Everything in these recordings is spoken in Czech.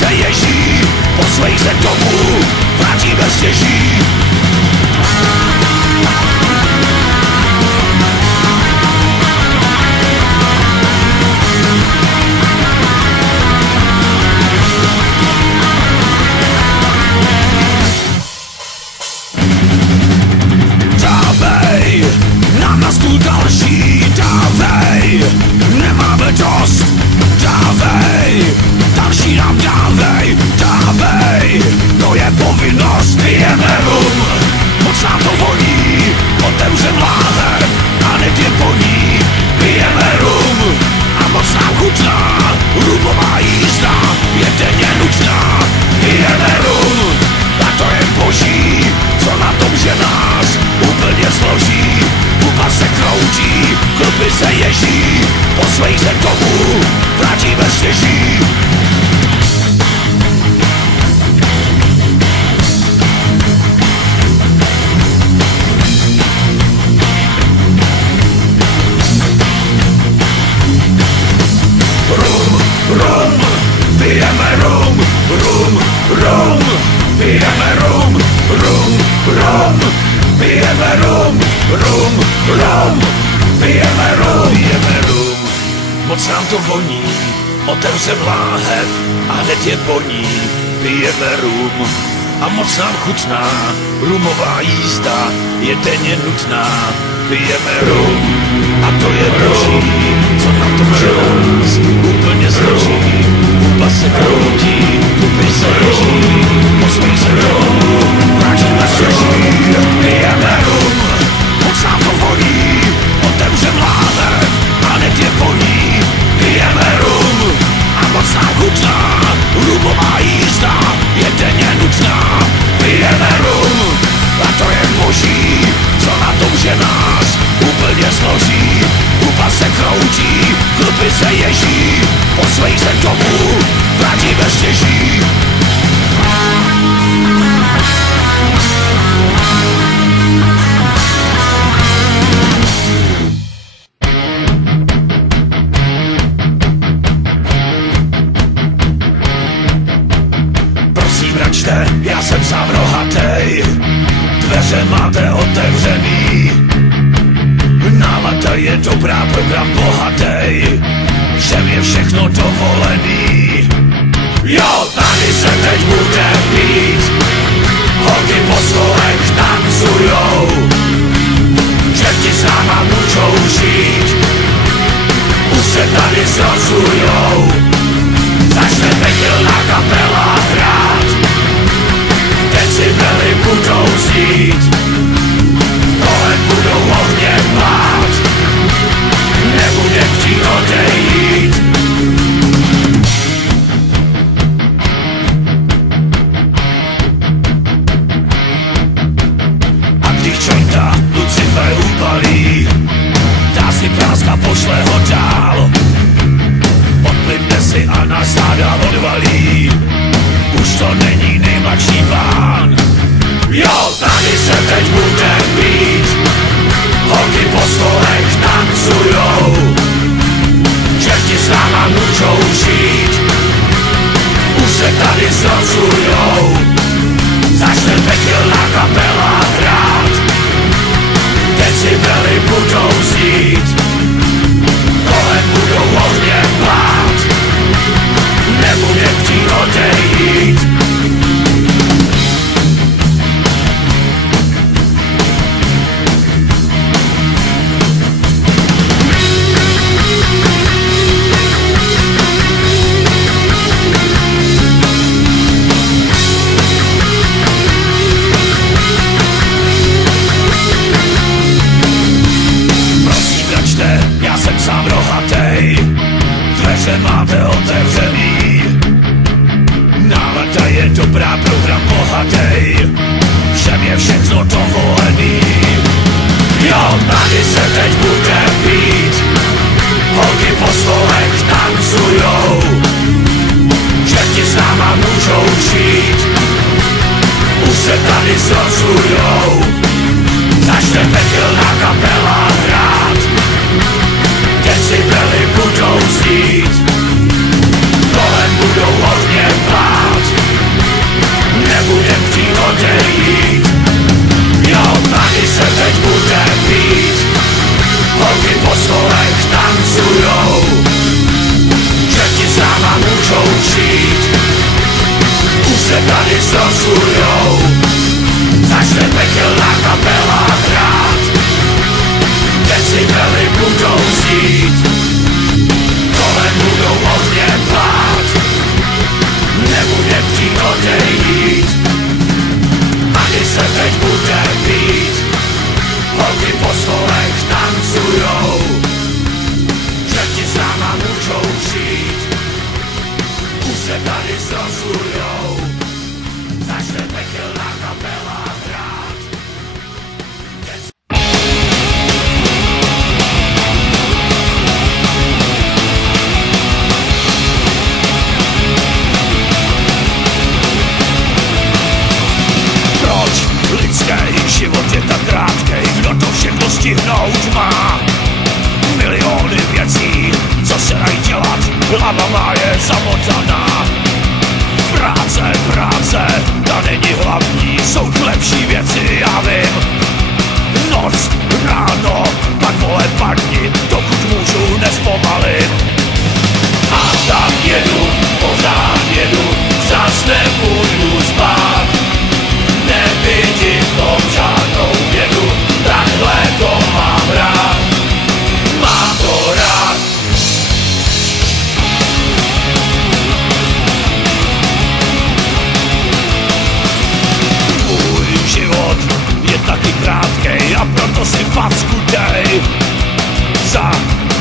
se ježí, posvej se domů, vrátí bez těží. Dávej nám na stůl další, dávej, nemáme dost. Dávej, další nám dávej, dávej, to je povinnost. Pijeme rum, moc nám to voní, otevřem láhev a hned je po ní. Pijeme rum a moc nám chutná, rumová jízda je denně nutná. Pijeme rum a to je boží, co na tom, že nás úplně složí. Huba se kroutí, klupy se ježí, posvej se domů, vrátí bez těží. Rum, rum, pijeme rum, rum, rum, pijeme rum, rum, rum, pijeme rum, rum, rum, pijeme rum, pijeme rum. Moc nám to voní, otevřem láhev a hned je po ní. Pijeme rum a moc nám chutná, rumová jízda je denně nutná. Pijeme rum a to je boží, co na tom, že nás úplně složí. Huba se kroutí, klupy se ježí, posmej se domů, vrátí bez těží. Pijeme rum, moc nám to voní, otevřem láhev a hned je po ní. Pijeme rum a moc nám chutná, rumová jízda je denně nutná. Pijeme rum a to je boží, co na tom, že nás úplně složí. Huba se kroutí, klupy se ježí, posvej se domů, vrátí bez těží. Prosím račte, já jsem sám rohatej, dveře máte otevřený. Nálada je dobrá, program bohatej, všem je všechno dovolený. Jo, tady se teď bude pít, holky po stolech tancujou, čerti s náma můžou žít, už se tady zrozujou. Začne pekelná kapela hrát, decibely budou znít, kolem budou ohně pát, nebude chtít odejít. A když jointa Lucifer upalí, dá si práska, pošle ho dál, odplivne si a na záda odvalí, už to není nejmladší pán. Jo, tady se teď bude pít, holky po stolech tancujou, čerti s náma můžou žít, už se tady zrozujou. Začne pekelná kapela hrát, decibely budou znít, kolem budou ohně pát, nebude chtít odejít. Já jsem sám rohatej, dveře máte otevřený. Nálada je dobrá, program bohatej, všem je všechno dovolený. Jo, tady se teď bude pít, holky po stolech tancujou, čerti s náma můžou žít, už se tady zrozujou. Začne pekelná kapela hrát, decibely budou znít, kolem budou ohně pát. tady zrozujou, začne pekelná kapela hrát. Decibely budou žít, kolem budou hodně plát. Nebude chtít odejít, ani se teď bude pít. Holky po stolech tancujou, že ti s náma můžou žít. Už se tady zrozujou, začne pekelná kapela hrát. Lidský život je tak krátkej, kdo to všechno stihnout má. Miliony věcí, co se dají dělat, hlava má je zamotaná. Práce, ta není hlavní, jsou tu lepší věci, já vím. Noc, ráno, pak vole padni, dokud můžu nespomalím. A tak jedu, pořád jedu, zas nepůjdu spát. Nevidím v tom žádnou vědu, takhle to mám rád, mám to rád. Můj život je taky krátkej a proto si facku dej. Za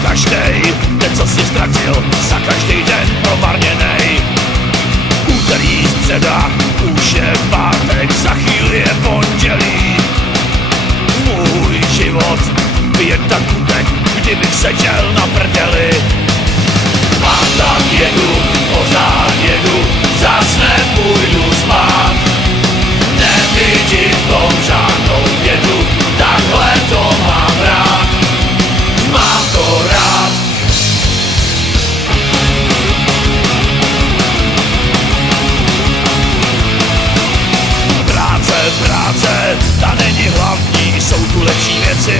každej den, co si ztratil, za každý den promarněnej. Úterý, středa, už je pátek, za chvíli je pondělí. Můj život je tak utek, kdybych seděl na prdeli. A tak jedu, pořád jedu, zas nepůjdu spát. Nevidím v tom žádnou vědu, takhle to mám rád, mám to rád. Práce, ta není hlavní, jsou tu lepší věci.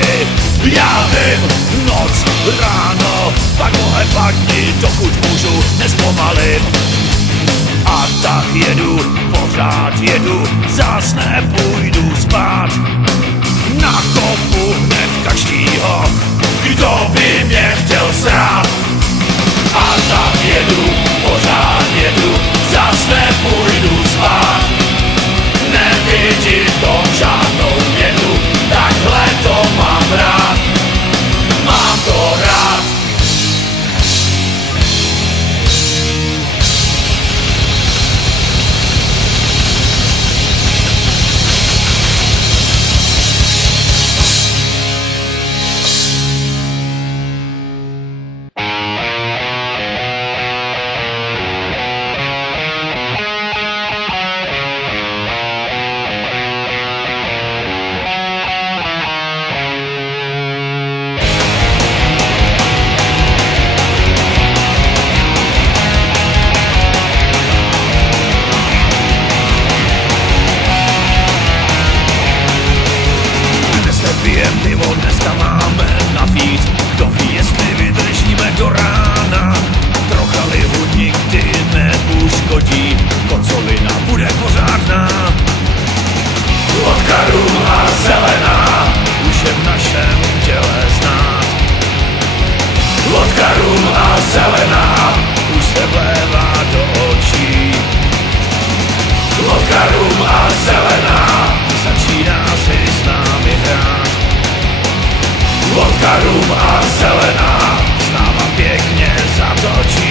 Já vím, noc, ráno, pak mohle padni, dokud můžu, nespomalím. A tak jedu, pořád jedu, zas nepůjdu spát. Nakopu hned každýho, kdo by mě chtěl srát. A tak jedu, pořád jedu, zas nepůjdu spát. Nevidím v tom žádnou vědu, takhle to mám rád, mám to rád. Dneska máme na víc, kdo ví, jestli vydržíme do rána. Trocha lihu nikdy neuškodí, konzolina bude pořádná. Vodka, rum a zelená, už je v našem těle znát. Vodka, rum a zelená, už se vlévá do očí. Vodka, rum a zelená, začíná si s námi hrát. Vodka, rum a zelená, s náma pěkně zatočí.